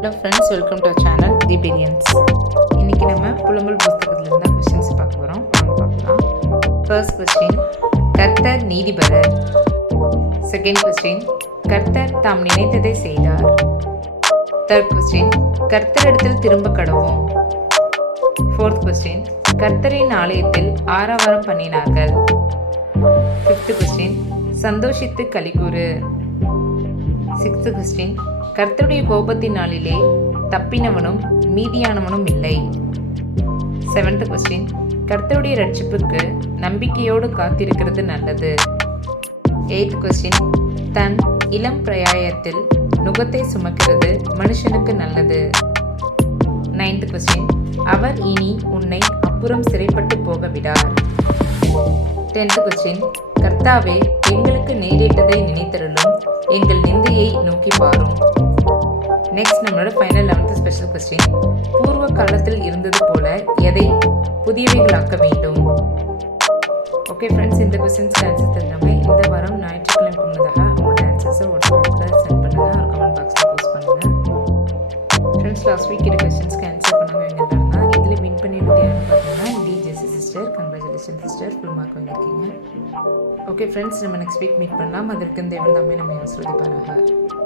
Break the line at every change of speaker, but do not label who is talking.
Hello friends welcome to channel the Priyans இன்றைக்கி நம்ம புலம்பல் புஸ்தகத்தில் தான் கொஸ்டின்ஸ் பார்க்க போகிறோம் வாங்க பார்க்கலாம். ஃபர்ஸ்ட் கொஸ்டின் கர்த்தர் நீதிபரர் செகண்ட் கொஸ்டின் கர்த்தர் தாம் நினைத்ததை செய்தார். தேர்ட் கொஸ்டின் கர்த்தரிடத்தில் திரும்ப கடவோம் ஃபோர்த் கொஸ்டின் கர்த்தரின் ஆலயத்தில் ஆரவாரம் பண்ணினார்கள். ஃபிஃப்த் கொஸ்டின் சந்தோஷித்து கலிகூறு சிக்ஸ்த்து கொஸ்டின் கர்த்தருடைய கோபத்தின் நாளிலே தப்பினவனும் மீதியானவனும் இல்லை. செவன்த் கொஸ்டின் கர்த்தருடைய ரட்சிப்புக்கு நம்பிக்கையோடு காத்திருக்கிறது நல்லது. எய்த் கொஸ்டின் தன் இளம் பிரயாயத்தில் நுகத்தை சுமக்கிறது மனுஷனுக்கு நல்லது. நைன்த் கொஸ்டின் அவர் இனி உன்னை அப்புறம் சிறைப்பட்டு போக விடார் டென்த் கொஸ்டின் கர்த்தாவே எங்களுக்கு நேரிட்டதை நினைத்தருளும். எங்கள் நிந்தையை நோக்கி பாரும் நெக்ஸ்ட் நம்மளோட ஃபைனல் லெவன்த் ஸ்பெஷல் கொஸ்டின் பூர்வ காலத்தில் இருந்தது போல எதை புதியவைகளாக்க வேண்டும்? ஓகே ஃப்ரெண்ட்ஸ் இந்த கொஸ்டின்ஸ்க்கு ஆன்சர் தெரிஞ்சவங்க இந்த வாரம் ஞாயிற்றுக்கிழமை முன்னதாக உங்களோட ஆன்சர்ஸை வாட்ஸ்அப்பில் சென்ட் பண்ணுங்கள் ஒரு கமெண்ட் பாக்ஸில் போஸ்ட் பண்ணுங்கள் ஃப்ரெண்ட்ஸ் லாஸ்ட் வீக் இது கொஸ்டின்ஸ்க்கு ஆன்சர் பண்ணாமல் எங்கே இருந்தால் இதில் வின் பண்ணியிருந்தேன் பார்த்தீங்கன்னா சிஸ்டர் சிஸ்டர் ஃபுல் மார்க் வாங்கியிருக்கீங்க ஓகே ஃப்ரெண்ட்ஸ் நம்ம நெக்ஸ்ட் வீக் மீட் பண்ணலாம். அதற்கு தேவன் தம்மை நம்ம ஆசிர்வதிப்பாராக